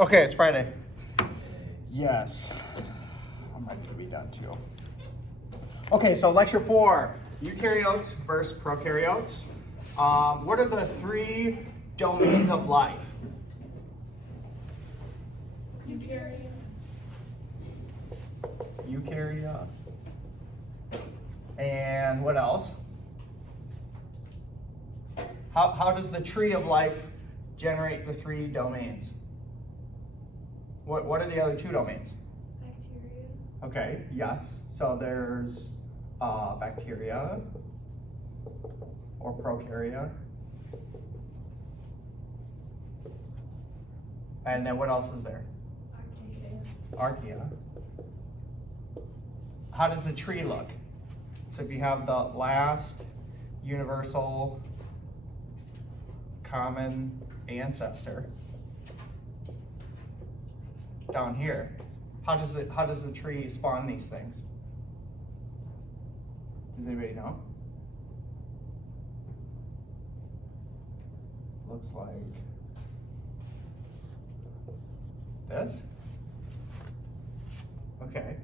Okay, it's Friday. Yes. I might be done too. Okay, so lecture 4, eukaryotes versus prokaryotes. What are the 3 domains of life? Eukaryote. And what else? How does the tree of life generate the 3 domains? What are the other 2 domains? Bacteria. Okay, yes. So there's bacteria or prokaryote. And then what else is there? Archaea. How does the tree look? So if you have the last universal common ancestor down here, how does the tree spawn these things? Does anybody know? Looks like this. Okay.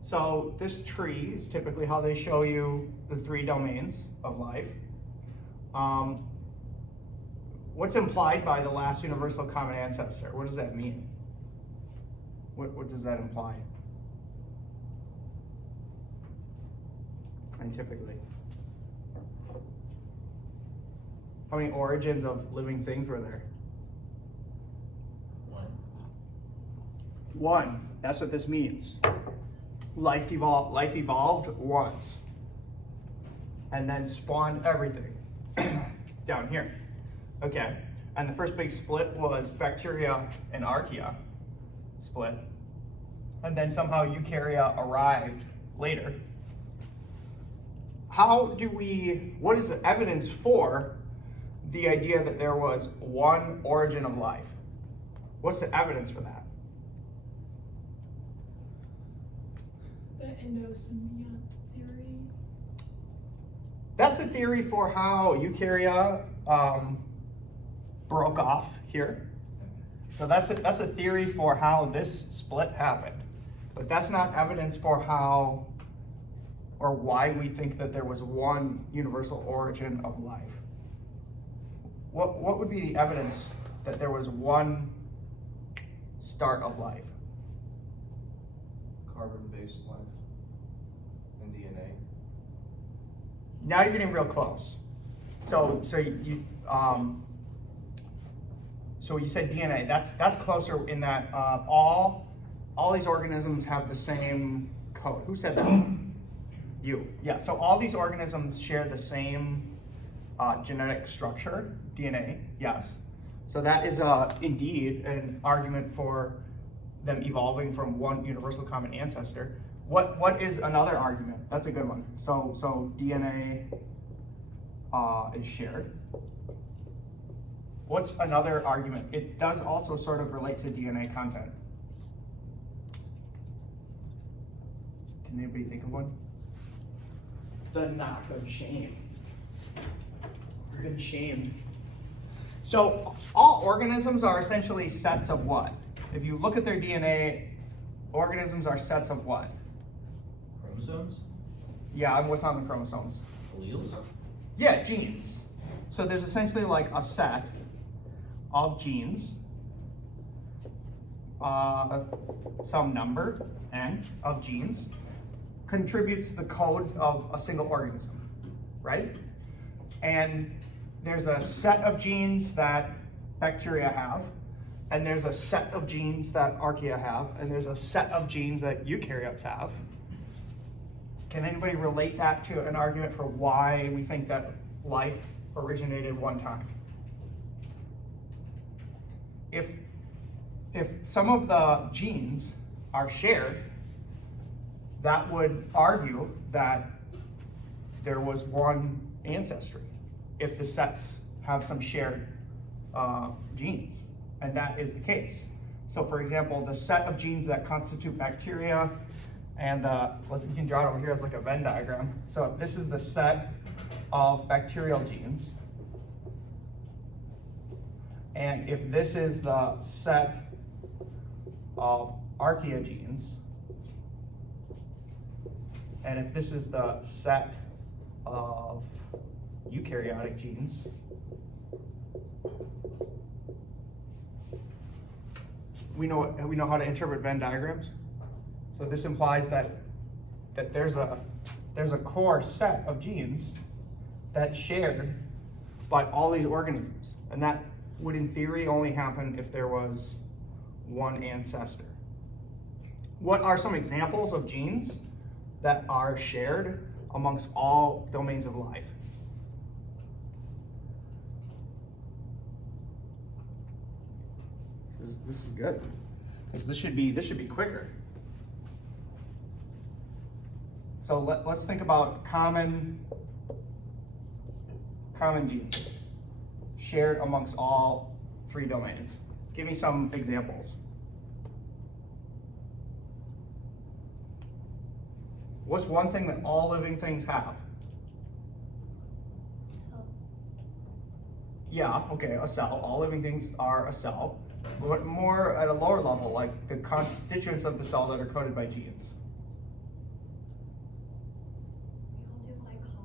So this tree is typically how they show you the 3 domains of life. What's implied by the last universal common ancestor? What does that mean? What does that imply? Scientifically. How many origins of living things were there? 1. That's what this means. Life evolved once and then spawned everything down here. Okay, and the first big split was bacteria and archaea split, and then somehow eukarya arrived later. What is the evidence for the idea that there was one origin of life? What's the evidence for that? The endosymbiont theory. That's the theory for how eukarya broke off here. So that's a theory for how this split happened. But that's not evidence for how or why we think that there was one universal origin of life. What would be the evidence that there was one start of life? Carbon-based life and DNA. Now you're getting real close. So you said DNA. That's closer in that all these organisms have the same code. Who said that? You. Yeah. So all these organisms share the same genetic structure, DNA. Yes. So that is indeed an argument for them evolving from one universal common ancestor. What is another argument? That's a good one. So DNA is shared. What's another argument? It does also sort of relate to DNA content. Can anybody think of one? The knock of shame. We're been shamed. So all organisms are essentially sets of what? If you look at their DNA, organisms are sets of what? Chromosomes? Yeah, and what's on the chromosomes? Alleles? Yeah, genes. So there's essentially like a set of genes, some number, n, of genes, contributes the code of a single organism, right? And there's a set of genes that bacteria have, and there's a set of genes that archaea have, and there's a set of genes that eukaryotes have. Can anybody relate that to an argument for why we think that life originated one time? If some of the genes are shared, that would argue that there was one ancestry if the sets have some shared genes, and that is the case. So for example, the set of genes that constitute bacteria, and you can draw it over here as like a Venn diagram. So if this is the set of bacterial genes, and if this is the set of archaea genes, and if this is the set of eukaryotic genes, we know how to interpret Venn diagrams. So this implies that there's a core set of genes that's shared by all these organisms, and that would in theory only happen if there was one ancestor. What are some examples of genes that are shared amongst all domains of life? This is good. This should be quicker. So let's think about common genes shared amongst all three domains. Give me some examples. What's one thing that all living things have? Cell. Yeah, okay, a cell. All living things are a cell. But more at a lower level, like the constituents of the cell that are coded by genes. We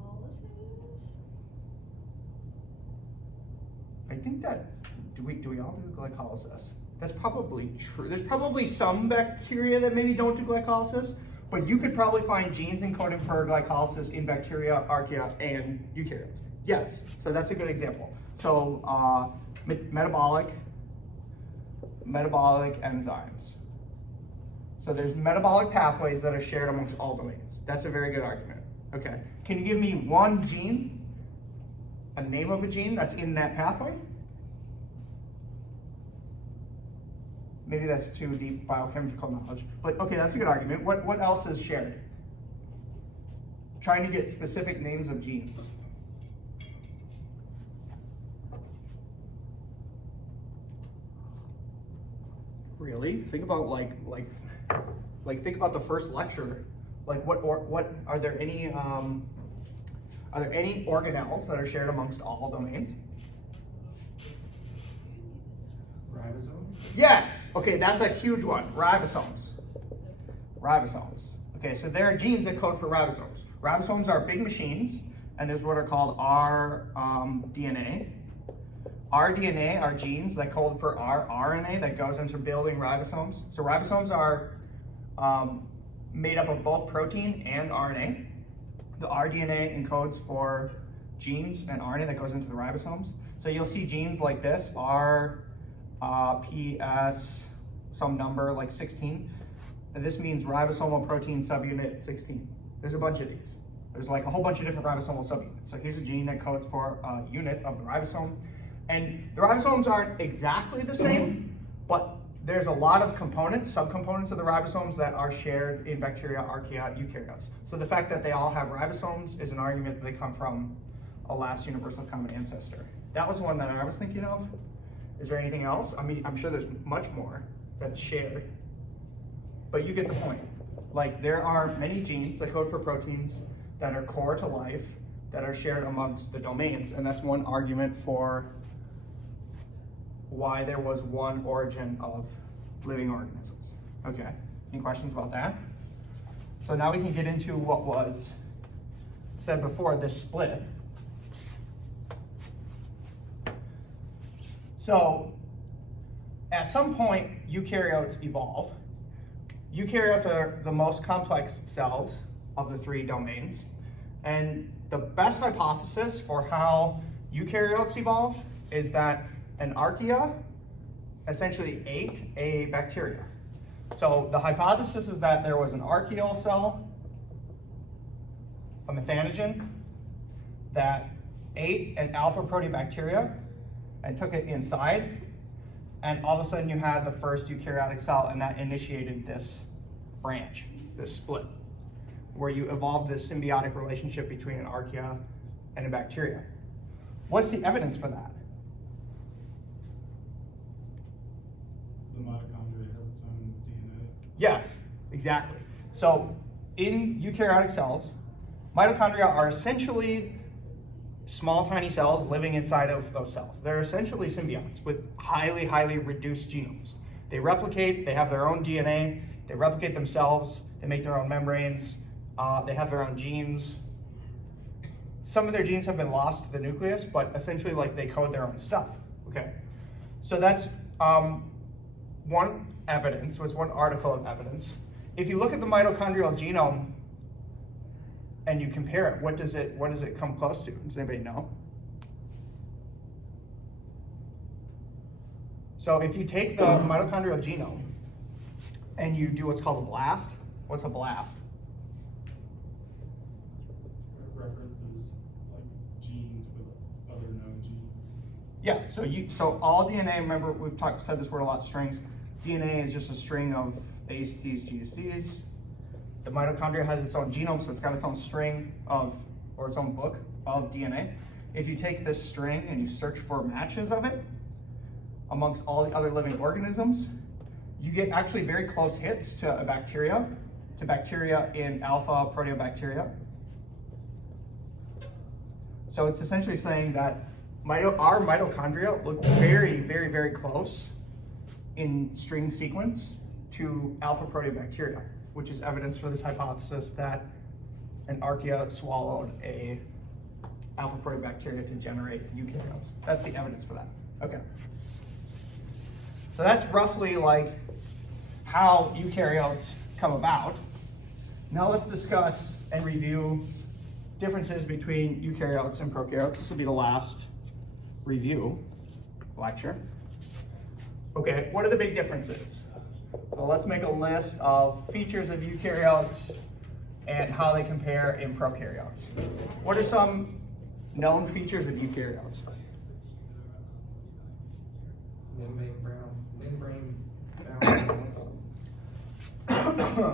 all do glycolysis. I think that, do we all do glycolysis? That's probably true. There's probably some bacteria that maybe don't do glycolysis, but you could probably find genes encoding for glycolysis in bacteria, archaea, and eukaryotes. Yes, so that's a good example. So metabolic enzymes. So there's metabolic pathways that are shared amongst all domains. That's a very good argument. Okay, can you give me one gene, a name of a gene that's in that pathway? Maybe that's too deep biochemical knowledge, but okay, that's a good argument. What else is shared? Trying to get specific names of genes. Really? Think about like think about the first lecture. Like what are there any organelles that are shared amongst all domains? Ribosome? Yes. Okay, that's a huge one. Ribosomes. Ribosomes. Okay, so there are genes that code for ribosomes. Ribosomes are big machines, and there's what are called rDNA. rDNA are genes that code for rRNA that goes into building ribosomes. So ribosomes are made up of both protein and RNA. The rDNA encodes for genes and RNA that goes into the ribosomes. So you'll see genes like this, PS, some number like 16. And this means ribosomal protein subunit 16. There's a bunch of these. There's like a whole bunch of different ribosomal subunits. So here's a gene that codes for a unit of the ribosome. And the ribosomes aren't exactly the same, but there's a lot of components, subcomponents of the ribosomes that are shared in bacteria, archaea, eukaryotes. So the fact that they all have ribosomes is an argument that they come from a last universal common ancestor. That was the one that I was thinking of. Is there anything else? I mean, I'm sure there's much more that's shared, but you get the point. Like there are many genes that code for proteins that are core to life that are shared amongst the domains, and that's one argument for why there was one origin of living organisms. Okay, any questions about that? So now we can get into what was said before, this split. So at some point, eukaryotes evolve. Eukaryotes are the most complex cells of the three domains. And the best hypothesis for how eukaryotes evolved is that an archaea essentially ate a bacteria. So the hypothesis is that there was an archaeal cell, a methanogen, that ate an alpha proteobacteria and took it inside, and all of a sudden you had the first eukaryotic cell, and that initiated this branch, this split, where you evolved this symbiotic relationship between an archaea and a bacteria. What's the evidence for that? The mitochondria has its own DNA. Yes, exactly. So in eukaryotic cells, mitochondria are essentially small, tiny cells living inside of those cells. They're essentially symbionts with highly, highly reduced genomes. They replicate, they have their own DNA, they replicate themselves, they make their own membranes, they have their own genes. Some of their genes have been lost to the nucleus, but essentially like they code their own stuff, okay? So that's one article of evidence. If you look at the mitochondrial genome and you compare it, what does it come close to? Does anybody know? So if you take the mitochondrial genome and you do what's called a blast, what's a blast? It references like genes with other known genes. Yeah, so all DNA, remember we've said this word a lot, strings. DNA is just a string of A's, T's, G's, C's. The mitochondria has its own genome, so it's got its own string or its own book of DNA. If you take this string and you search for matches of it amongst all the other living organisms, you get actually very close hits to bacteria in alpha proteobacteria. So it's essentially saying that our mitochondria look very, very, very close in string sequence to alpha proteobacteria, which is evidence for this hypothesis that an archaea swallowed a alpha proteobacteria to generate eukaryotes. That's the evidence for that. Okay. So that's roughly like how eukaryotes come about. Now let's discuss and review differences between eukaryotes and prokaryotes. This will be the last review lecture. Okay, what are the big differences? So let's make a list of features of eukaryotes and how they compare in prokaryotes. What are some known features of eukaryotes?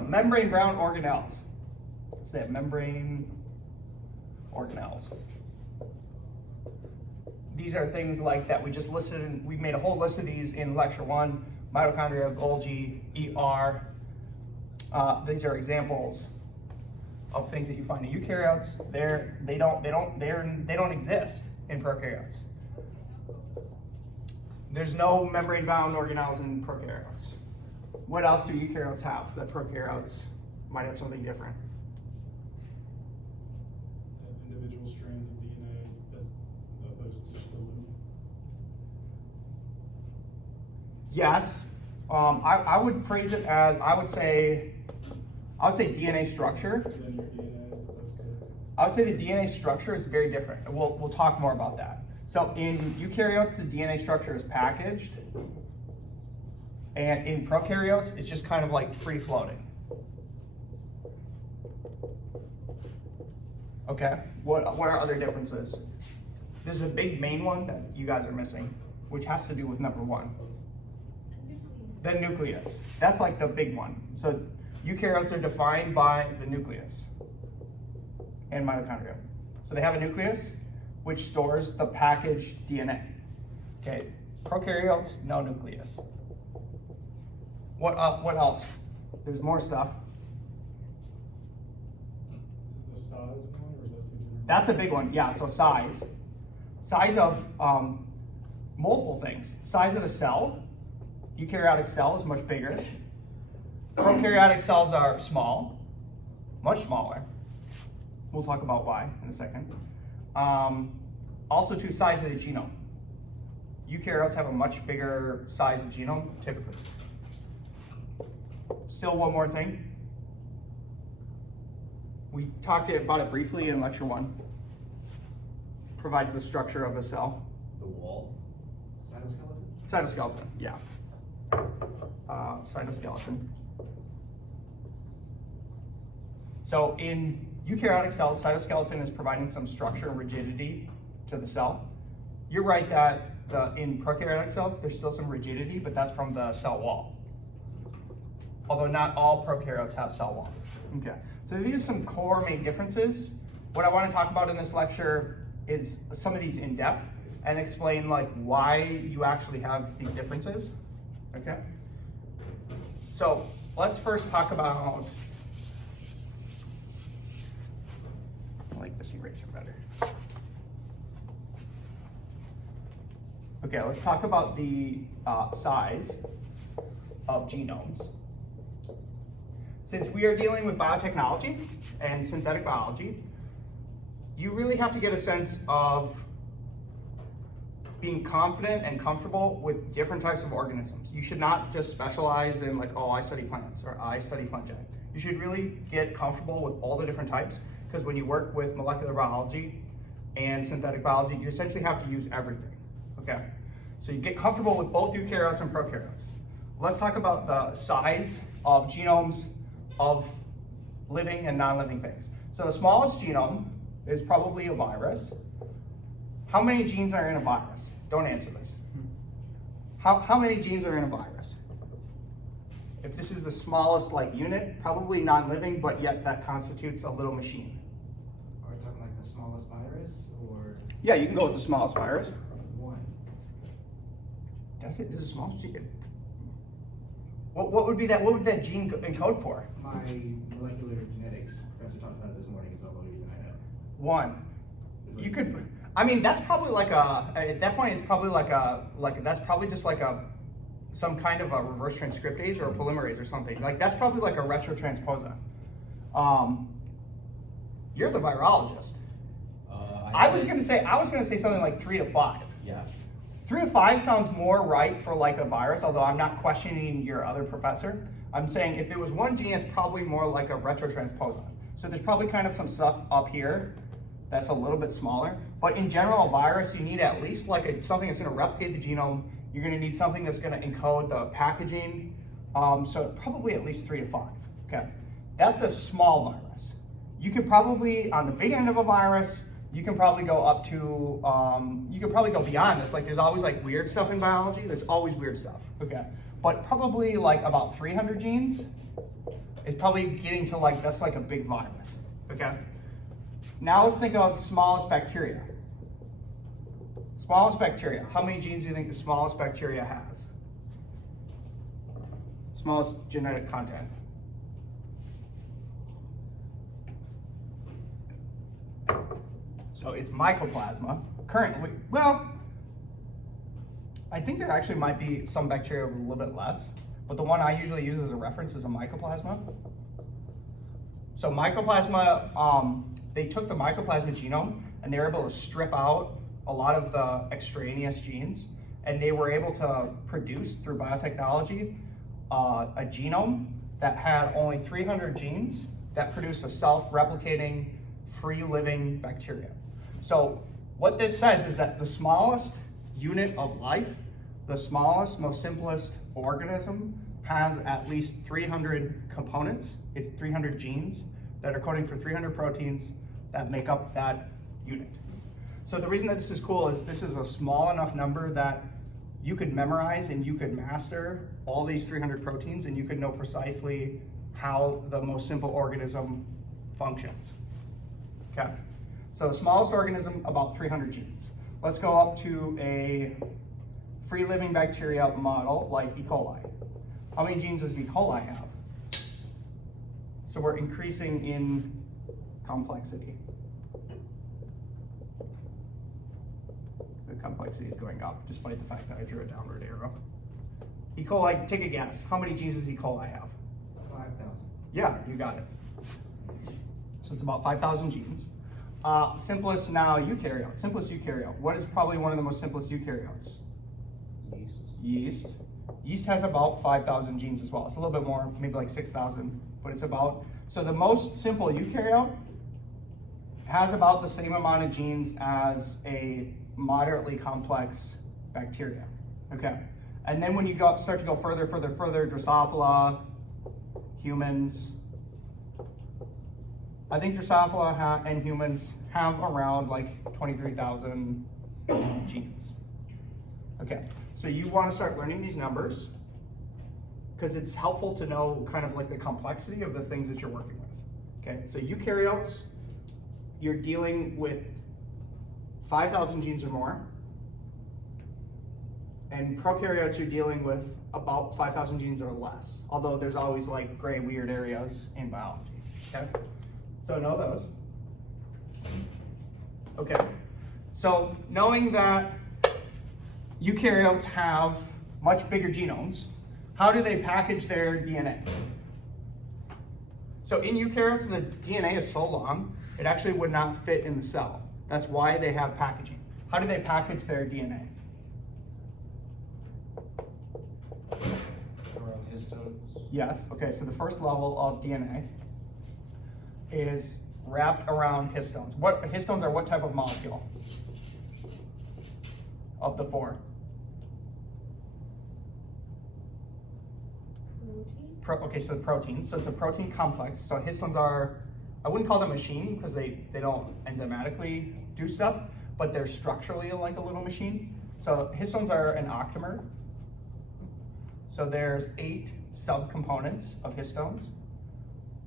Membrane brown organelles. What's that? Membrane organelles. These are things like that we just listed, and we made a whole list of these in lecture 1. Mitochondria, Golgi, ER. These are examples of things that you find in eukaryotes. They don't exist in prokaryotes. There's no membrane-bound organelles in prokaryotes. What else do eukaryotes have that prokaryotes might have something different? Individual strands of DNA as opposed to just a loop. Yes. I would phrase it as, I would say DNA structure. Then your DNA as opposed to. I would say the DNA structure is very different. We'll talk more about that. So in eukaryotes, the DNA structure is packaged. And in prokaryotes, it's just kind of like free floating. Okay, what are other differences? There's a big main one that you guys are missing, which has to do with number 1. The nucleus. That's like the big one. So eukaryotes are defined by the nucleus and mitochondria. So they have a nucleus, which stores the packaged DNA. Okay, prokaryotes, no nucleus. What else? There's more stuff. Is the size one, or is that too general? That's a big one, yeah, so size. Size of multiple things. Size of the cell. Eukaryotic cell is much bigger. Prokaryotic cells are small, much smaller. We'll talk about why in a second. Also, size of the genome. Eukaryotes have a much bigger size of genome, typically. Still one more thing. We talked about it briefly in lecture 1. Provides the structure of a cell. The wall? Cytoskeleton? Cytoskeleton, yeah. Cytoskeleton. So in eukaryotic cells, cytoskeleton is providing some structure and rigidity to the cell. You're right that in prokaryotic cells, there's still some rigidity, but that's from the cell wall. Although not all prokaryotes have cell wall. Okay, so these are some core main differences. What I want to talk about in this lecture is some of these in depth and explain like why you actually have these differences. Okay, so let's first talk about, I like this eraser better. Okay, let's talk about the size. of genomes. Since we are dealing with biotechnology and synthetic biology, you really have to get a sense of being confident and comfortable with different types of organisms. You should not just specialize in like, oh, I study plants or I study fungi. You should really get comfortable with all the different types, because when you work with molecular biology and synthetic biology, you essentially have to use everything, okay? So you get comfortable with both eukaryotes and prokaryotes. Let's talk about the size of genomes of living and non-living things. So the smallest genome is probably a virus. How many genes are in a virus? Don't answer this. How many genes are in a virus? If this is the smallest like unit, probably non-living, but yet that constitutes a little machine. Are we talking like the smallest virus or Yeah, you can go with the smallest virus. one? That's it. This is the smallest gene. What would be that? What would that gene encode for? My molecular genetics professor talked about it this morning. It's the only reason I know. One. You could. I mean, that's probably like a. At that point, it's probably like that's probably just like some kind of a reverse transcriptase or a polymerase or something. Like that's probably like a retrotransposon. You're the virologist. I was gonna say something like 3 to 5. Yeah. 3 to 5 sounds more right for like a virus, although I'm not questioning your other professor. I'm saying if it was one gene, it's probably more like a retrotransposon. So there's probably kind of some stuff up here that's a little bit smaller. But in general, a virus, you need at least like something that's gonna replicate the genome. You're gonna need something that's gonna encode the packaging. So probably at least 3 to 5, okay? That's a small virus. You could probably, on the big end of a virus, you can probably go up to, you can probably go beyond this. Like there's always like weird stuff in biology. There's always weird stuff, okay? But probably like about 300 genes is probably getting to like, that's like a big virus, okay? Now let's think of smallest bacteria. Smallest bacteria. How many genes do you think the smallest bacteria has? Smallest genetic content. So it's mycoplasma. Currently, well, I think there actually might be some bacteria with a little bit less, but the one I usually use as a reference is a mycoplasma. So mycoplasma, they took the mycoplasma genome and they were able to strip out a lot of the extraneous genes, and they were able to produce through biotechnology a genome that had only 300 genes that produced a self-replicating, free-living bacteria. So what this says is that the smallest unit of life, the smallest, most simplest organism has at least 300 components. It's 300 genes that are coding for 300 proteins that make up that unit. So the reason that this is cool is this is a small enough number that you could memorize and you could master all these 300 proteins, and you could know precisely how the most simple organism functions. Okay, so the smallest organism, about 300 genes. Let's go up to a free living bacteria model like E. coli. How many genes does E. coli have? So we're increasing in complexity. The complexity is going up despite the fact that I drew a downward arrow. E. coli, take a guess. How many genes does E. coli have? 5,000. Yeah, you got it. So it's about 5,000 genes. Simplest now eukaryote. Simplest eukaryote. What is probably one of the most simplest eukaryotes? Yeast. Yeast has about 5,000 genes as well. It's a little bit more, maybe like 6,000, but it's about, so the most simple eukaryote has about the same amount of genes as a moderately complex bacteria, okay? And then when you start to go further, Drosophila, humans, I think Drosophila and humans have around like 23,000 genes. Okay, so you want to start learning these numbers because it's helpful to know kind of like the complexity of the things that you're working with. Okay, so eukaryotes, you're dealing with 5,000 genes or more. And prokaryotes, you're dealing with about 5,000 genes or less, although there's always like gray, weird areas in biology, okay? So know those. Okay, so knowing that eukaryotes have much bigger genomes, How do they package their DNA? So in eukaryotes, the DNA is so long, it actually would not fit in the cell. That's why they have packaging. How do they package their DNA? Around histones. Yes, okay, so the first level of DNA is wrapped around histones. Histones are what type of molecule? Of the four? Protein? Okay, so the proteins. So it's a protein complex. So histones are, I wouldn't call them a machine because they don't enzymatically do stuff, but they're structurally like a little machine. So histones are an octamer. So there's 8 subcomponents of histones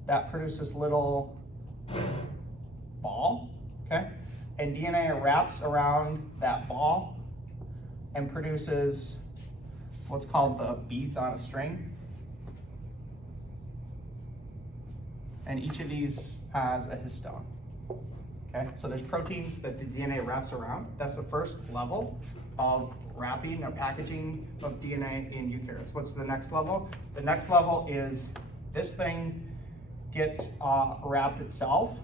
that produce this little ball, okay? And DNA wraps around that ball and produces what's called the beads on a string. And each of these has a histone, okay? So there's proteins that the DNA wraps around. That's the first level of wrapping or packaging of DNA in eukaryotes. What's the next level? The next level is this thing gets wrapped itself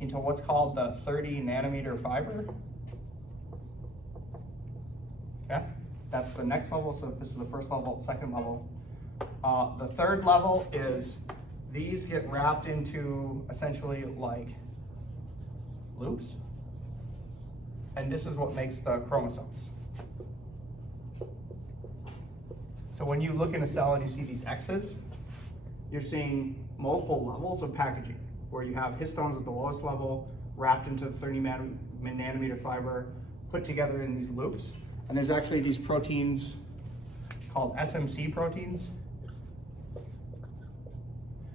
into what's called the 30 nanometer fiber. Okay, that's the next level. So this is the first level, second level. The third level is these get wrapped into essentially like loops. And this is what makes the chromosomes. So when you look in a cell and you see these X's, you're seeing multiple levels of packaging where you have histones at the lowest level wrapped into the 30 nanometer fiber, put together in these loops. And there's actually these proteins called SMC proteins,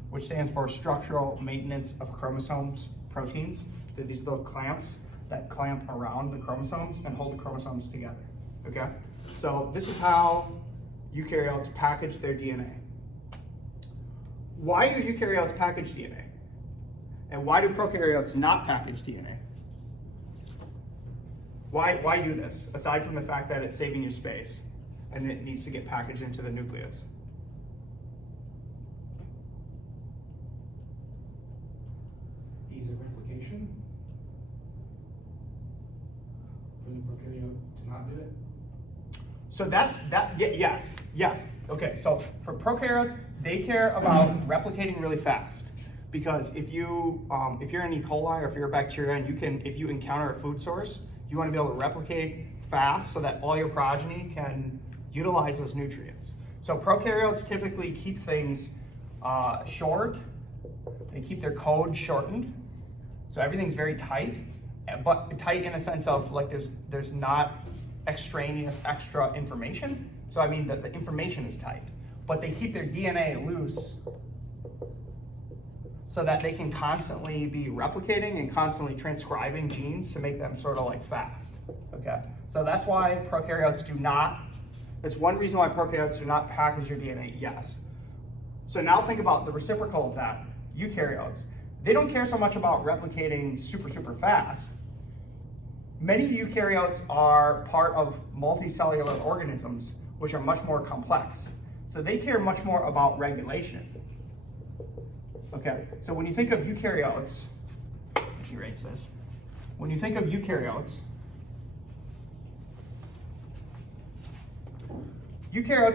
which stands for structural maintenance of chromosomes proteins. They're these little clamps that clamp around the chromosomes and hold the chromosomes together, okay? So this is how eukaryotes package their DNA. Why do eukaryotes package DNA? And why do prokaryotes not package DNA? Why do this, aside from the fact that it's saving you space and it needs to get packaged into the nucleus? Ease of replication. For the prokaryote to not do it. So yes. Okay, so for prokaryotes, they care about replicating really fast. Because if you're an E. coli or if you're a bacteria and if you encounter a food source, you want to be able to replicate fast so that all your progeny can utilize those nutrients. So prokaryotes typically keep things short. They keep their code shortened. So everything's very tight, but tight in a sense of like there's not extraneous extra information. So I mean that the information is tight, but they keep their DNA loose so that they can constantly be replicating and constantly transcribing genes to make them sort of like fast, okay? So that's why prokaryotes that's one reason why prokaryotes do not package their DNA, yes. So now think about the reciprocal of that, eukaryotes. They don't care so much about replicating super fast. Many eukaryotes are part of multicellular organisms, which are much more complex. So they care much more about regulation. Okay, so when you think of eukaryotes, let me erase this. When you think of eukaryotes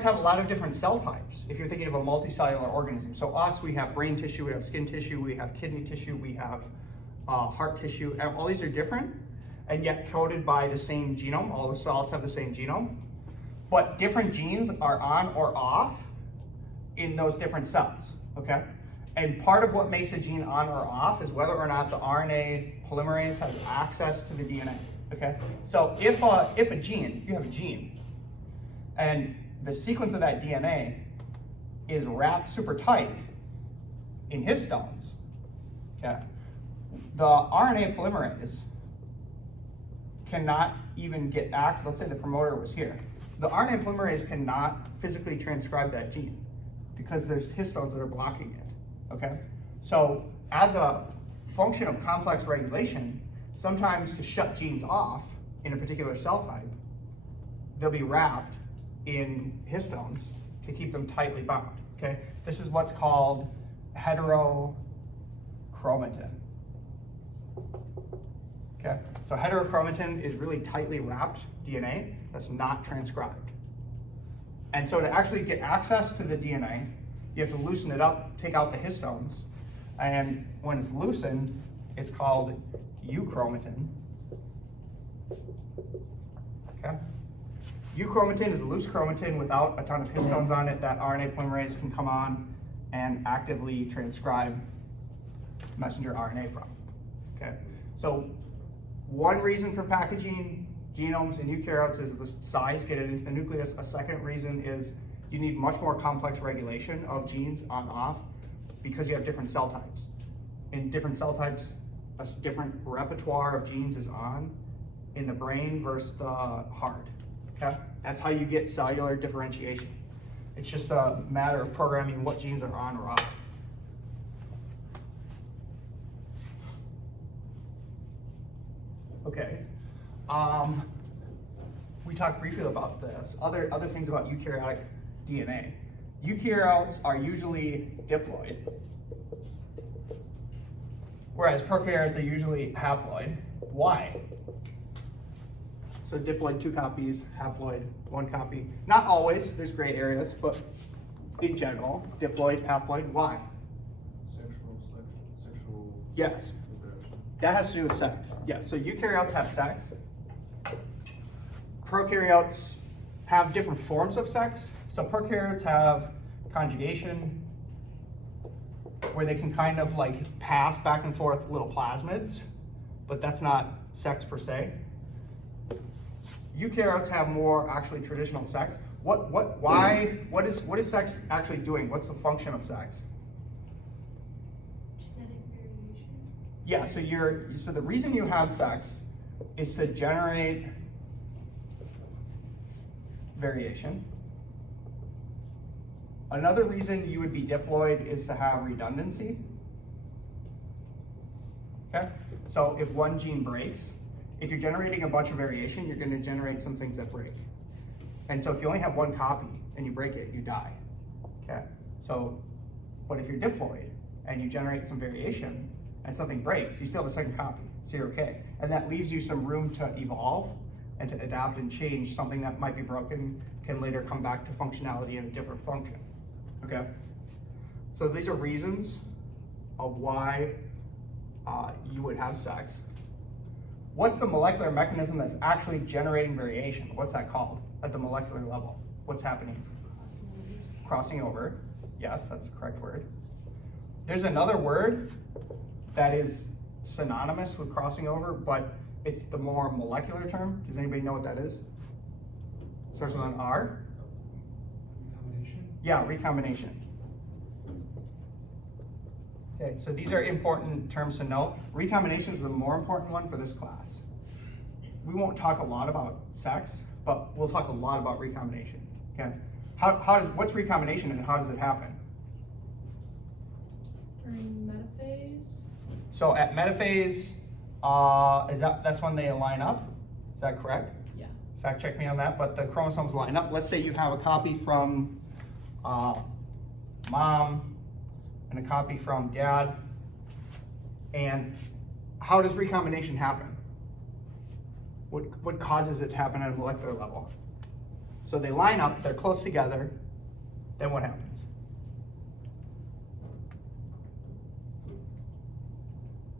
have a lot of different cell types if you're thinking of a multicellular organism. So us, we have brain tissue, we have skin tissue, we have kidney tissue, we have heart tissue. All these are different and yet coded by the same genome. All the cells have the same genome, but different genes are on or off in those different cells, okay? And part of what makes a gene on or off is whether or not the RNA polymerase has access to the DNA, okay? So if you have a gene, and the sequence of that DNA is wrapped super tight in histones, okay? The RNA polymerase cannot even get access. Let's say the promoter was here. The RNA polymerase cannot physically transcribe that gene because there's histones that are blocking it. Okay, so as a function of complex regulation, sometimes to shut genes off in a particular cell type, they'll be wrapped in histones to keep them tightly bound, okay? This is what's called heterochromatin. Okay, so heterochromatin is really tightly wrapped DNA that's not transcribed. And so to actually get access to the DNA, you have to loosen it up, take out the histones, and when it's loosened, it's called euchromatin. Okay? Euchromatin is a loose chromatin without a ton of histones on it that RNA polymerase can come on and actively transcribe messenger RNA from. Okay, so one reason for packaging genomes in eukaryotes is the size, get it into the nucleus. A second reason is you need much more complex regulation of genes on/off because you have different cell types. In different cell types, a different repertoire of genes is on in the brain versus the heart. Okay, that's how you get cellular differentiation. It's just a matter of programming what genes are on or off. Okay, we talked briefly about this. Other things about eukaryotic DNA. Eukaryotes are usually diploid, whereas prokaryotes are usually haploid. Why? So diploid 2 copies, haploid 1 copy. Not always, there's gray areas, but in general, diploid, haploid. Why? Sexual selection, sexual Yes. reproduction. That has to do with sex. Yes, so eukaryotes have sex. Prokaryotes have different forms of sex. So prokaryotes have conjugation, where they can kind of like pass back and forth little plasmids, but that's not sex per se. Eukaryotes have more actually traditional sex. What is sex actually doing? What's the function of sex? Genetic variation. Yeah, so the reason you have sex is to generate variation. Another reason you would be diploid is to have redundancy. Okay? So if one gene breaks, if you're generating a bunch of variation, you're going to generate some things that break. And so if you only have 1 copy and you break it, you die. Okay? So, but if you're diploid and you generate some variation and something breaks, you still have a second copy, so you're okay. And that leaves you some room to evolve and to adapt and change. Something that might be broken can later come back to functionality in a different function. Okay? So these are reasons of why you would have sex. What's the molecular mechanism that's actually generating variation? What's that called at the molecular level? What's happening? Crossing over. Yes, that's the correct word. There's another word that is synonymous with crossing over, but it's the more molecular term. Does anybody know what that is? Starts with an R. Recombination? Yeah, recombination. Okay, so these are important terms to know. Recombination is the more important one for this class. We won't talk a lot about sex, but we'll talk a lot about recombination. Okay, what's recombination and how does it happen? During metaphase. So at metaphase, that's when they line up. Is that correct? Yeah. Fact check me on that. But the chromosomes line up. Let's say you have a copy from mom and a copy from dad. And how does recombination happen? What causes it to happen at a molecular level? So they line up, they're close together, then what happens?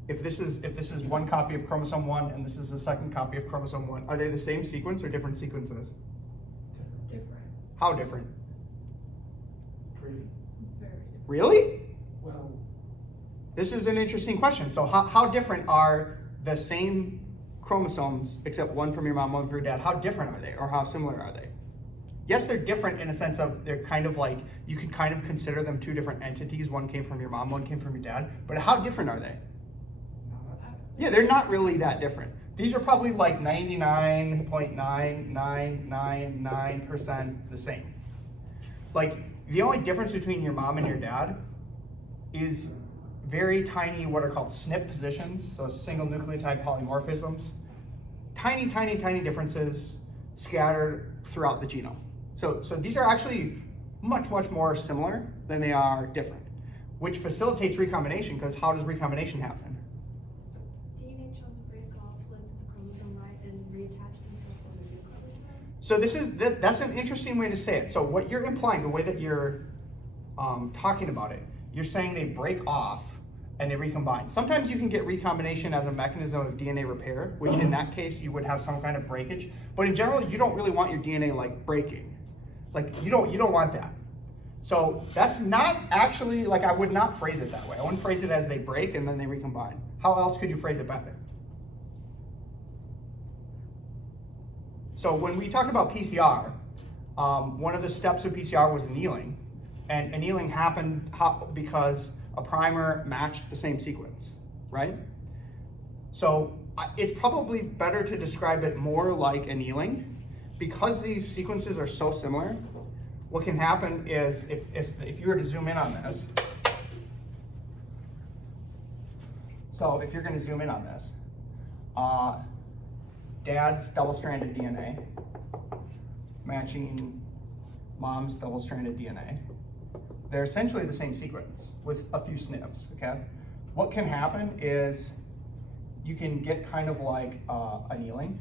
If this is 1 copy of chromosome 1 and this is the second copy of chromosome 1, are they the same sequence or different sequences? Different. How different? Pretty. Very different. Really? Well, This is an interesting question. So how different are the same chromosomes, except one from your mom, one from your dad? How different are they, or how similar are they? Yes, they're different in a sense of they're kind of like, you could kind of consider them 2 different entities. One came from your mom, one came from your dad. But how different are they? Yeah, they're not really that different. These are probably like 99.9999% the same. Like, the only difference between your mom and your dad is very tiny, what are called SNP positions, so single nucleotide polymorphisms. Tiny, tiny, tiny differences scattered throughout the genome. So these are actually much more similar than they are different, which facilitates recombination, because how does recombination happen? DNA chunks break off, lives in the chromosome, right, and reattach themselves on the new chromosome. So that's an interesting way to say it. So what you're implying, the way that you're talking about it, you're saying they break off and they recombine. Sometimes you can get recombination as a mechanism of DNA repair, which in that case you would have some kind of breakage. But in general, you don't really want your DNA like breaking. Like you don't want that. So that's not actually, like I would not phrase it that way. I wouldn't phrase it as they break and then they recombine. How else could you phrase it better? So when we talk about PCR, one of the steps of PCR was annealing. And annealing happened because a primer matched the same sequence, right? So it's probably better to describe it more like annealing. Because these sequences are so similar, what can happen is if you were to zoom in on this, so if you're going to zoom in on this, dad's double-stranded DNA matching mom's double-stranded DNA, they're essentially the same sequence with a few SNPs, okay? What can happen is you can get kind of like annealing,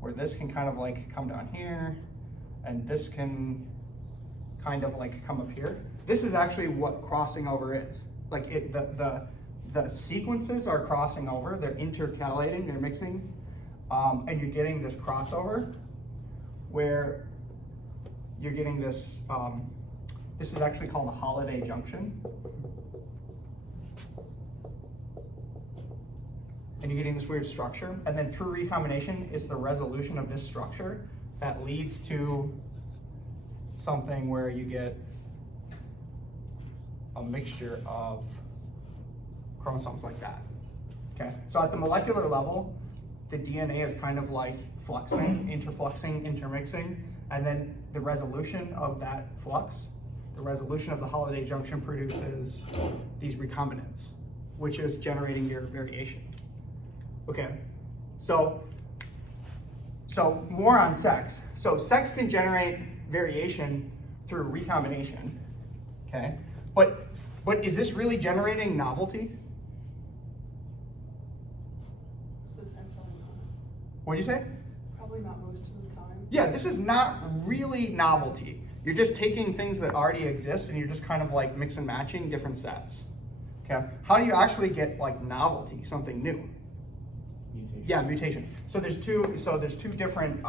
where this can kind of like come down here, and this can kind of like come up here. This is actually what crossing over is. Like the sequences are crossing over, they're intercalating, they're mixing, and you're getting this crossover where you're getting this, this is actually called a holiday junction. And you're getting this weird structure. And then through recombination, it's the resolution of this structure that leads to something where you get a mixture of chromosomes like that. Okay, so at the molecular level, the DNA is kind of like fluxing, interfluxing, intermixing, and then the resolution of that flux, the resolution of the holiday junction produces these recombinants, which is generating your variation. Okay, so more on sex. So sex can generate variation through recombination, okay? But is this really generating novelty? Most of the time, probably not. What do you say? Probably not most of the time. Yeah, this is not really novelty. You're just taking things that already exist and you're just kind of like mix and matching different sets. Okay, how do you actually get like novelty, something new? Mutation. Yeah, mutation. So there's two different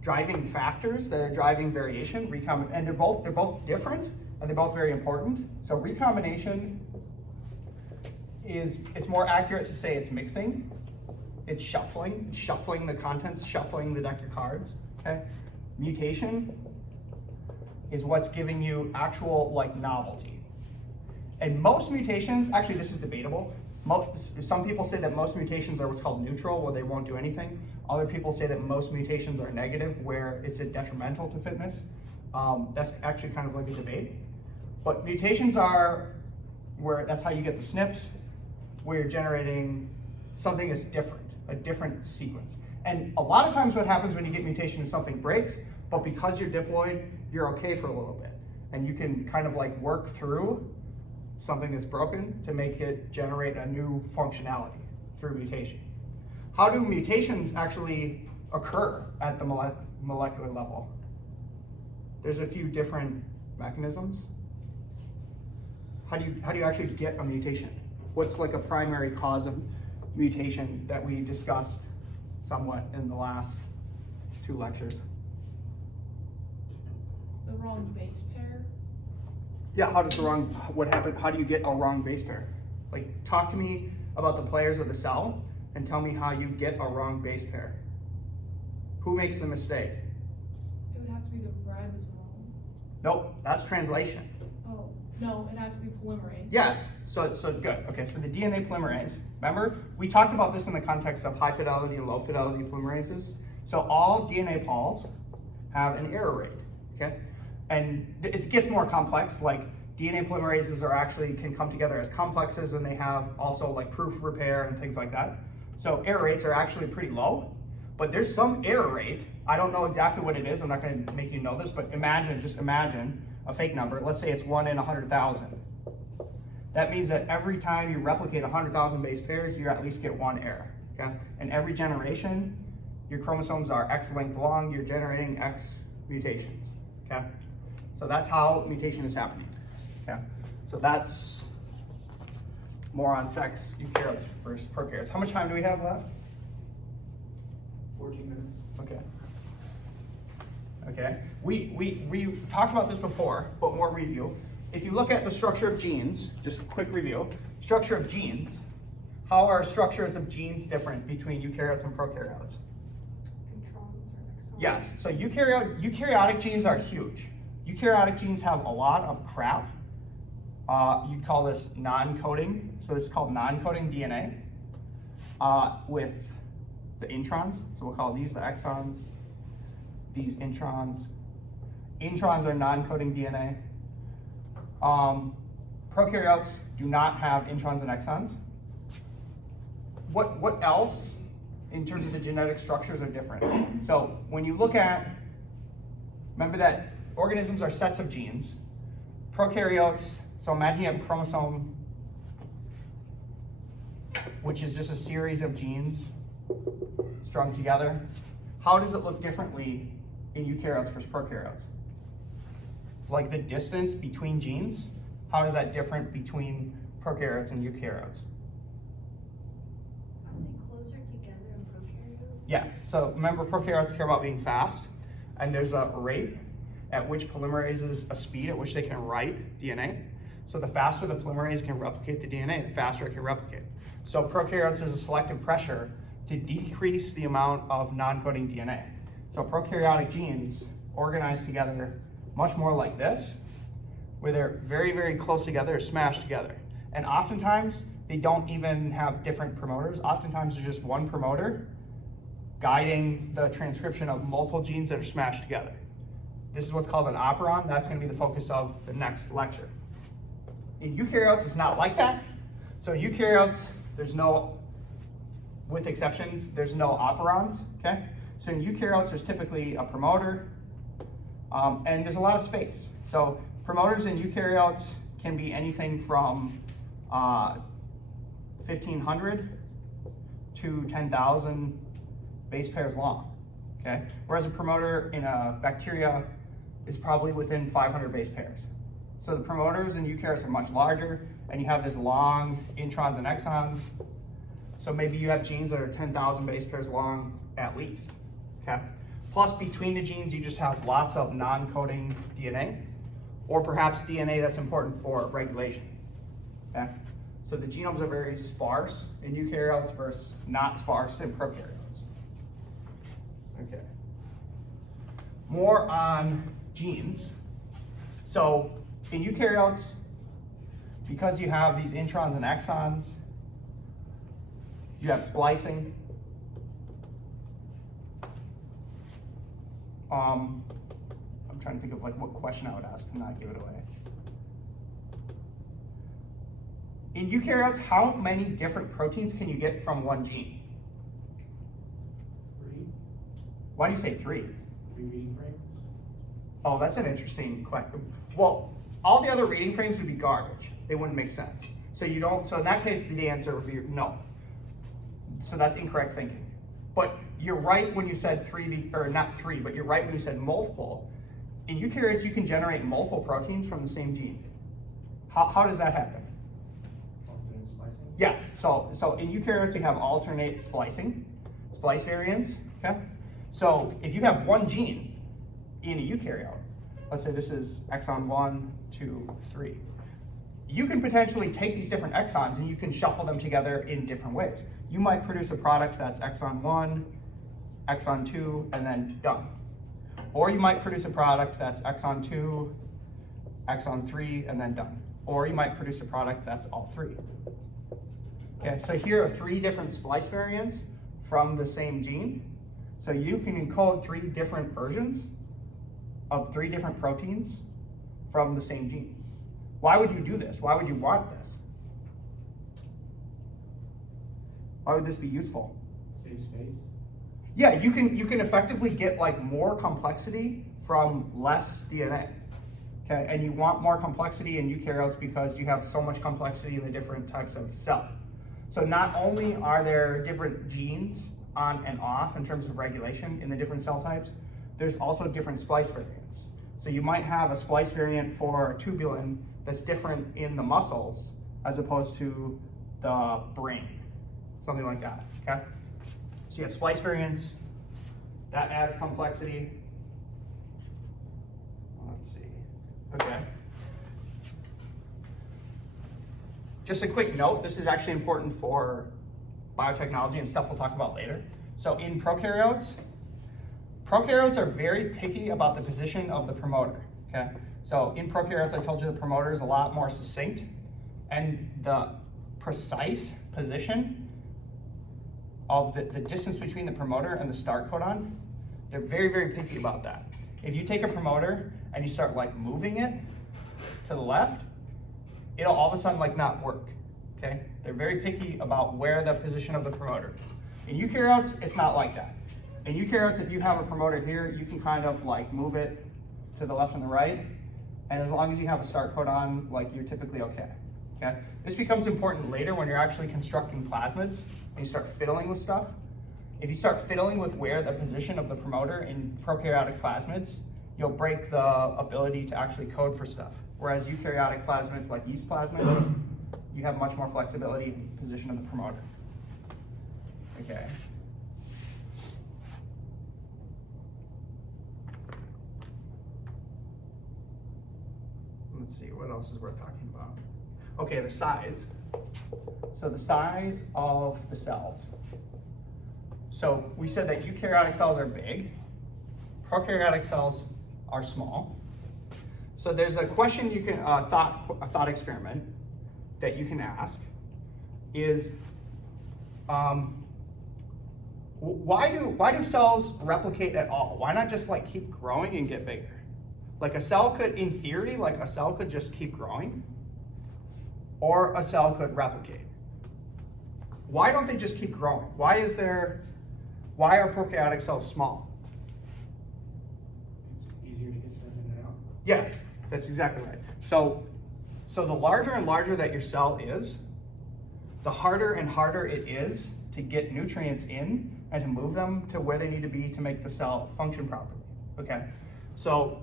driving factors that are driving variation. And they're both different and they're both very important. So recombination it's more accurate to say it's mixing. It's shuffling the contents, shuffling the deck of cards. Okay, mutation is what's giving you actual like novelty. And most mutations, actually this is debatable. Some people say that most mutations are what's called neutral, where they won't do anything. Other people say that most mutations are negative, where it's detrimental to fitness. That's actually kind of like a debate. But mutations are where that's how you get the SNPs, where you're generating something that's different, a different sequence. And a lot of times what happens when you get mutation is something breaks, but because you're diploid, you're okay for a little bit. And you can kind of like work through something that's broken to make it generate a new functionality through mutation. How do mutations actually occur at the molecular level? There's a few different mechanisms. How do you actually get a mutation? What's like a primary cause of mutation that we discussed somewhat in the last 2 lectures? The wrong base pair. Yeah, what happened? How do you get a wrong base pair? Like, talk to me about the players of the cell and tell me how you get a wrong base pair. Who makes the mistake? It would have to be the ribosome. Nope, that's translation. Oh, no, it has to be polymerase. Yes, so good. Okay, so the DNA polymerase, remember? We talked about this in the context of high fidelity and low fidelity polymerases. So all DNA pols have an error rate, okay? And it gets more complex, like DNA polymerases can come together as complexes, and they have also like proof repair and things like that. So error rates are actually pretty low, But there's some error rate. I don't know exactly what it is. I'm not going to make you know this, but just imagine a fake number. Let's say it's 1 in 100,000. That means that every time you replicate 100,000 base pairs, you at least get one error. Okay? And every generation, your chromosomes are X length long. You're generating X mutations. Okay? So that's how mutation is happening. Okay? So that's more on sex, eukaryotes versus prokaryotes. How much time do we have left? 14 minutes. Okay. Okay. We talked about this before, but more review. If you look at the structure of genes, just a quick review. Structure of genes. How are structures of genes different between eukaryotes and prokaryotes? Introns or exons. Yes. So eukaryotic genes are huge. Eukaryotic genes have a lot of crap. You'd call this non-coding. So this is called non-coding DNA with the introns. So we'll call these the exons, these introns. Introns are non-coding DNA. Prokaryotes do not have introns and exons. What else in terms of the genetic structures are different? So when you look at, remember that organisms are sets of genes. Prokaryotes, so imagine you have a chromosome, which is just a series of genes strung together. How does it look differently in eukaryotes versus prokaryotes? Like the distance between genes, how is that different between prokaryotes and eukaryotes? Are they closer together in prokaryotes? Yes, so remember prokaryotes care about being fast, and there's a rate at which polymerases, a speed at which they can write DNA. So the faster the polymerase can replicate the DNA, the faster it can replicate. So prokaryotes is a selective pressure to decrease the amount of non-coding DNA. So prokaryotic genes organize together much more like this, where they're very, very close together, smashed together. And oftentimes, they don't even have different promoters. Oftentimes, there's just one promoter guiding the transcription of multiple genes that are smashed together. This is what's called an operon. That's going to be the focus of the next lecture. In eukaryotes, it's not like that. So eukaryotes, there's no, with exceptions, there's no operons, okay? So in eukaryotes, there's typically a promoter, and there's a lot of space. So promoters in eukaryotes can be anything from 1,500 to 10,000 base pairs long, okay? Whereas a promoter in a bacteria is probably within 500 base pairs. So the promoters in eukaryotes are much larger, and you have this long introns and exons. So maybe you have genes that are 10,000 base pairs long at least, okay? Plus between the genes, you just have lots of non-coding DNA, or perhaps DNA that's important for regulation, okay? So the genomes are very sparse in eukaryotes versus not sparse in prokaryotes. Okay. More on genes. So in eukaryotes, because you have these introns and exons, you have splicing. I'm trying to think of like what question I would ask to not give it away. In eukaryotes, how many different proteins can you get from one gene? 3. Why do you say 3? 3 reading frames. Oh, that's an interesting question. Well, all the other reading frames would be garbage. They wouldn't make sense. So you don't. So in that case, the answer would be no. So that's incorrect thinking. But you're right when you said 3, or not 3, but you're right when you said multiple. In eukaryotes, you can generate multiple proteins from the same gene. How does that happen? Alternate splicing. Yes. So in eukaryotes, you have alternate splicing, splice variants. Okay. So if you have one gene in a eukaryote, let's say this is exon 1, 2, 3. You can potentially take these different exons and you can shuffle them together in different ways. You might produce a product that's exon 1, exon 2, and then done. Or you might produce a product that's exon 2, exon 3, and then done. Or you might produce a product that's all 3. Okay, so here are 3 different splice variants from the same gene. So you can encode 3 different versions of 3 different proteins from the same gene. Why would you do this? Why would you want this? Why would this be useful? Save space. Yeah, you can effectively get like more complexity from less DNA. Okay, and you want more complexity in eukaryotes because you have so much complexity in the different types of cells. So not only are there different genes on and off in terms of regulation in the different cell types, there's also different splice variants. So you might have a splice variant for tubulin that's different in the muscles as opposed to the brain, something like that, okay? So you have splice variants, that adds complexity. Let's see, okay. Just a quick note, this is actually important for biotechnology and stuff we'll talk about later. So in prokaryotes are very picky about the position of the promoter, okay? So in prokaryotes, I told you the promoter is a lot more succinct, and the precise position of the distance between the promoter and the start codon, they're very, very picky about that. If you take a promoter and you start like moving it to the left, it'll all of a sudden like not work, okay? They're very picky about where the position of the promoter is. In eukaryotes, it's not like that. In eukaryotes, if you have a promoter here, you can kind of like move it to the left and the right, and as long as you have a start codon, like you're typically okay, okay? This becomes important later when you're actually constructing plasmids and you start fiddling with stuff. If you start fiddling with where the position of the promoter in prokaryotic plasmids, you'll break the ability to actually code for stuff. Whereas eukaryotic plasmids, like yeast plasmids, you have much more flexibility in the position of the promoter. Okay. Let's see, what else is worth talking about? Okay, the size. So the size of the cells. So we said that eukaryotic cells are big, prokaryotic cells are small. So there's a question you can, a thought experiment that you can ask is, why do cells replicate at all? Why not just like keep growing and get bigger? Like a cell could, in theory, like a cell could just keep growing, or a cell could replicate. Why don't they just keep growing? Why are prokaryotic cells small? It's easier to get stuff in and out. Yes, that's exactly right. So the larger and larger that your cell is, the harder and harder it is to get nutrients in and to move them to where they need to be to make the cell function properly, okay? So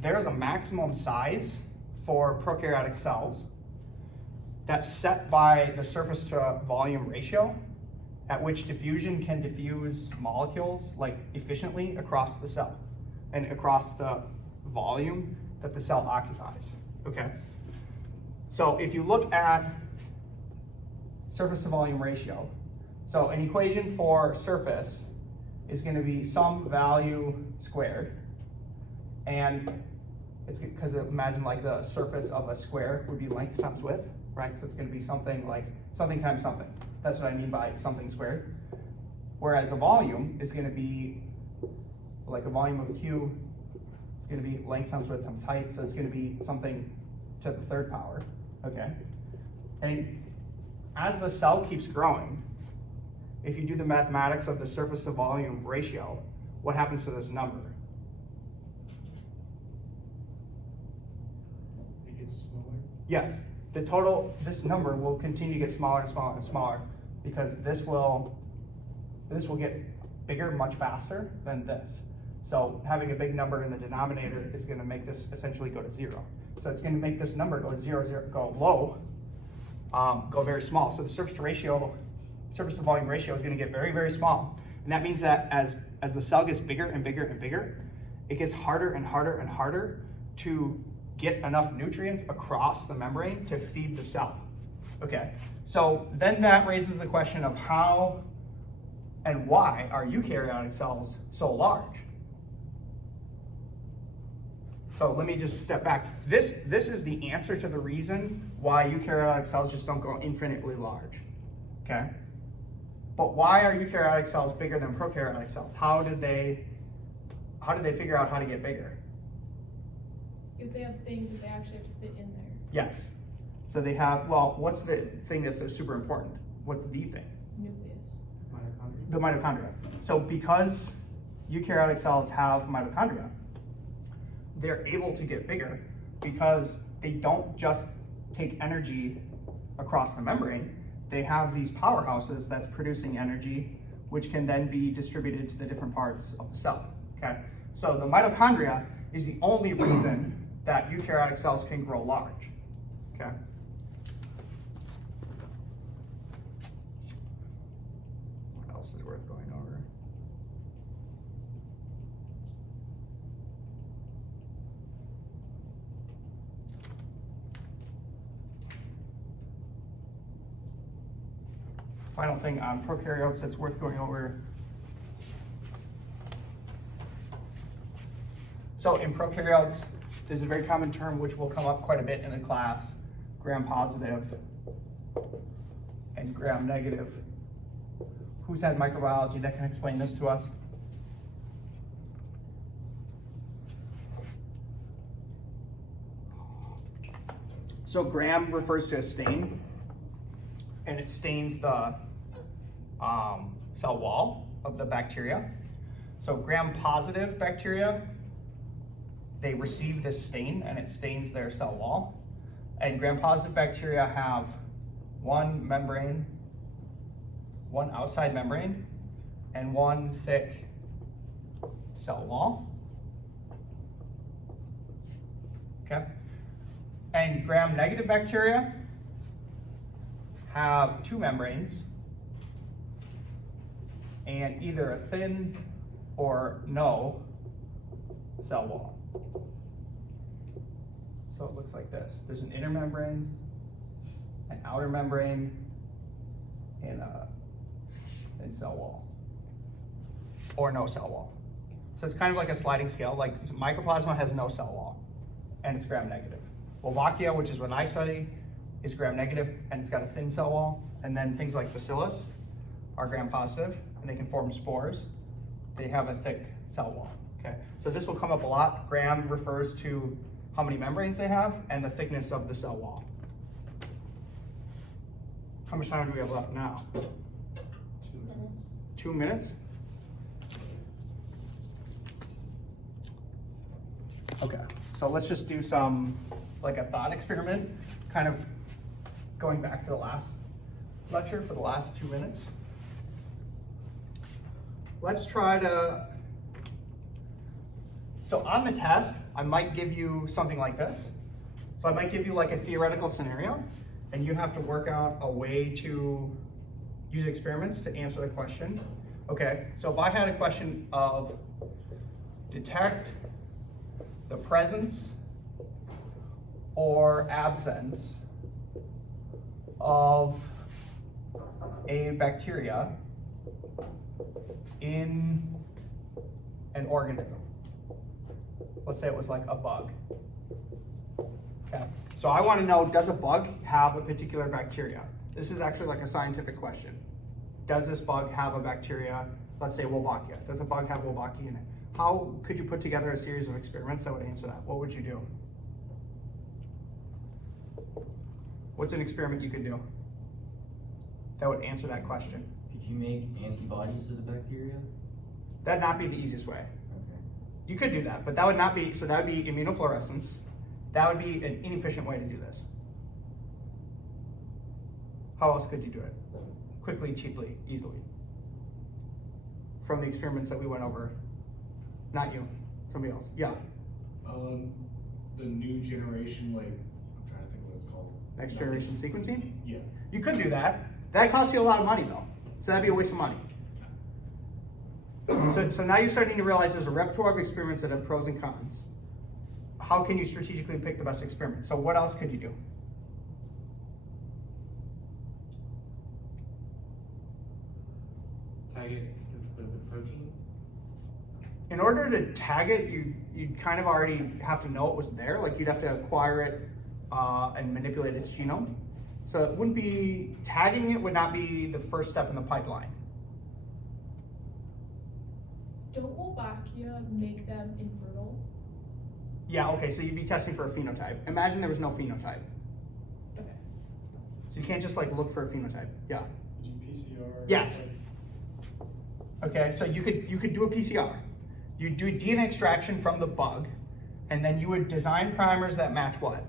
there's a maximum size for prokaryotic cells that's set by the surface to volume ratio at which diffusion can diffuse molecules like efficiently across the cell and across the volume that the cell occupies, okay? So if you look at surface to volume ratio, so an equation for surface is going to be some value squared, and it's because imagine like the surface of a square would be length times width, right? So it's going to be something like something times something. That's what I mean by something squared. Whereas a volume is going to be like a volume of a cube. It's going to be length times width times height. So it's going to be something to the third power, okay? And as the cell keeps growing, if you do the mathematics of the surface to volume ratio, what happens to this number? It gets smaller. Yes, this number will continue to get smaller and smaller and smaller because this will get bigger much faster than this. So having a big number in the denominator is going to make this essentially go to 0. So it's going to make this number go 0, 0, go low, go very small. So the surface to volume ratio is going to get very, very small. And that means that as the cell gets bigger and bigger and bigger, it gets harder and harder and harder to get enough nutrients across the membrane to feed the cell. Okay, so then that raises the question of how and why are eukaryotic cells so large? So let me just step back. This is the answer to the reason why eukaryotic cells just don't go infinitely large, okay? But why are eukaryotic cells bigger than prokaryotic cells? How did they figure out how to get bigger? Because they have things that they actually have to fit in there. Yes. So they have, well, what's the thing that's super important? What's the thing? Nucleus. Mitochondria. the mitochondria. So because eukaryotic cells have mitochondria, they're able to get bigger because they don't just take energy across the membrane. They have these powerhouses that's producing energy, which can then be distributed to the different parts of the cell, okay? So the mitochondria is the only reason that eukaryotic cells can grow large, okay? What else is worth going over? Final thing on prokaryotes that's worth going over. So in prokaryotes, there's a very common term which will come up quite a bit in the class, gram-positive and gram-negative. Who's had microbiology that can explain this to us? So gram refers to a stain, and it stains the cell wall of the bacteria. So gram-positive bacteria, they receive this stain and it stains their cell wall. And gram-positive bacteria have one membrane, one outside membrane, and one thick cell wall. Okay? And gram-negative bacteria have two membranes and either a thin or no cell wall. So it looks like this. There's an inner membrane, an outer membrane, and a thin cell wall, or no cell wall. So it's kind of like a sliding scale. Like mycoplasma has no cell wall, and it's gram-negative. Wolbachia, which is what I study, is gram-negative, and it's got a thin cell wall. And then things like bacillus are gram-positive, and they can form spores. They have a thick cell wall, okay? So this will come up a lot. Gram refers to how many membranes they have and the thickness of the cell wall. How much time do we have left now? 2 minutes. 2 minutes? Okay, so let's just do some, like a thought experiment, kind of going back to the last lecture for the last 2 minutes. Let's try to, so on the test, I might give you something like this. So I might give you like a theoretical scenario, and you have to work out a way to use experiments to answer the question. Okay, so if I had a question of detect the presence or absence of a bacteria in an organism. Let's say it was like a bug. Okay. So I want to know, does a bug have a particular bacteria? This is actually like a scientific question. Does this bug have a bacteria? Let's say Wolbachia. Does a bug have Wolbachia in it? How could you put together a series of experiments that would answer that? What would you do? What's an experiment you could do that would answer that question? Could you make antibodies to the bacteria? That'd not be the easiest way. Okay. You could do that, but that would not be, so that would be immunofluorescence. That would be an inefficient way to do this. How else could you do it? Quickly, cheaply, easily. From the experiments that we went over. Not you, somebody else. Yeah. The new generation, like, I'm trying to think what it's called. Next generation sequencing? Yeah. You could do that. That costs you a lot of money though. So that'd be a waste of money. So now you're starting to realize there's a repertoire of experiments that have pros and cons. How can you strategically pick the best experiment? So what else could you do? Tag it with protein. In order to tag it, you'd kind of already have to know it was there. Like you'd have to acquire it and manipulate its genome. So it wouldn't be, tagging it would not be the first step in the pipeline. Don't Wolbachia make them infertile? Yeah, okay, so you'd be testing for a phenotype. Imagine there was no phenotype. Okay. So you can't just like look for a phenotype. Yeah. GPCR. Yes. Okay, so you could do a PCR. You do DNA extraction from the bug, and then you would design primers that match what?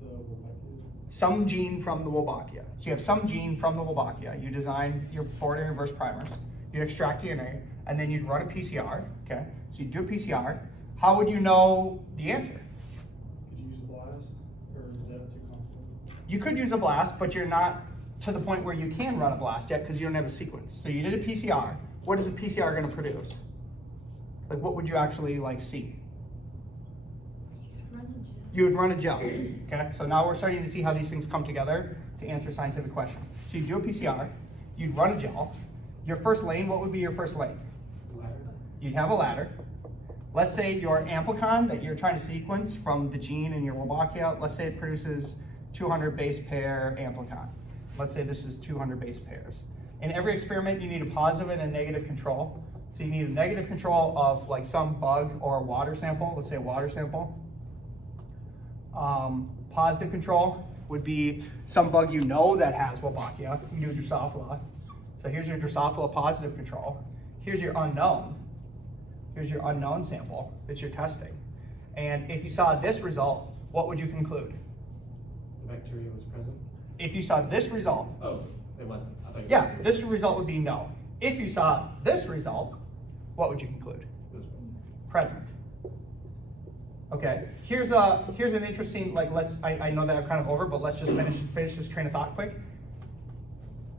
The Wolbachia. Some gene from the Wolbachia. So you have some gene from the Wolbachia. You design your forward and reverse primers. You'd extract DNA, and then you'd run a PCR. Okay, so you do a PCR. How would you know the answer? Could you use a blast, or is that too complicated? You could use a blast, but you're not to the point where you can run a blast yet because you don't have a sequence. So you did a PCR. What is a PCR going to produce? Like, what would you actually like see? You would run a gel. Okay, so now we're starting to see how these things come together to answer scientific questions. So you do a PCR, you'd run a gel. Your first lane, what would be your first lane? Ladder. You'd have a ladder. Let's say your amplicon that you're trying to sequence from the gene in your Wolbachia, let's say it produces 200 base pair amplicon. Let's say this is 200 base pairs. In every experiment, you need a positive and a negative control. So you need a negative control of like some bug or a water sample, let's say a water sample. Positive control would be some bug you know that has Wolbachia. You do Drosophila. So here's your Drosophila positive control. Here's your unknown. Here's your unknown sample that you're testing. And if you saw this result, what would you conclude? The bacteria was present. If you saw this result, Oh, it wasn't. I thought you yeah, said this result would be no. If you saw this result, what would you conclude? it was Present. Okay, here's an interesting, like, I know that I'm kind of over, but let's just finish this train of thought quick.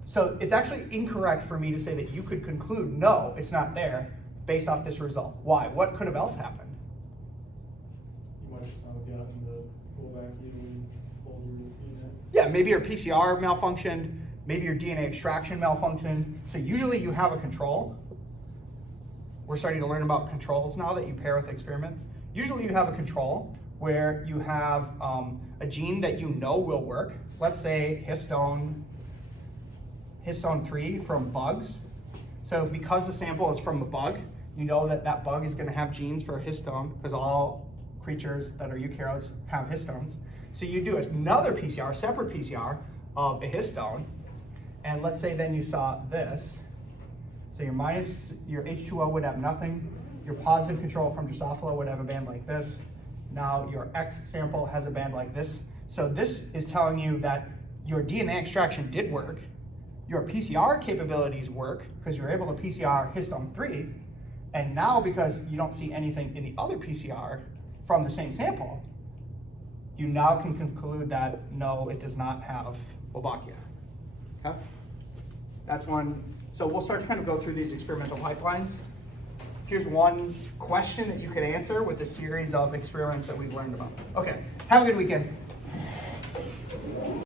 So it's actually incorrect for me to say that you could conclude, no, it's not there, based off this result. Why? What could have else happened? You might just not have gotten the Wolbachia when you pulled your DNA. Yeah, maybe your PCR malfunctioned, maybe your DNA extraction malfunctioned. So usually you have a control. We're starting to learn about controls now that you pair with experiments. Usually you have a control where you have a gene that you know will work. Let's say histone 3 from bugs. So because the sample is from a bug, you know that that bug is going to have genes for histone because all creatures that are eukaryotes have histones. So you do another PCR, separate PCR of a histone, and let's say then you saw this. So your H2O would have nothing. Your positive control from Drosophila would have a band like this. Now your X sample has a band like this. So this is telling you that your DNA extraction did work. Your PCR capabilities work because you're able to PCR histone 3. And now because you don't see anything in the other PCR from the same sample, you now can conclude that no, it does not have Wolbachia. Okay? That's one. So we'll start to kind of go through these experimental pipelines. Here's one question that you could answer with a series of experiments that we've learned about. Okay, have a good weekend.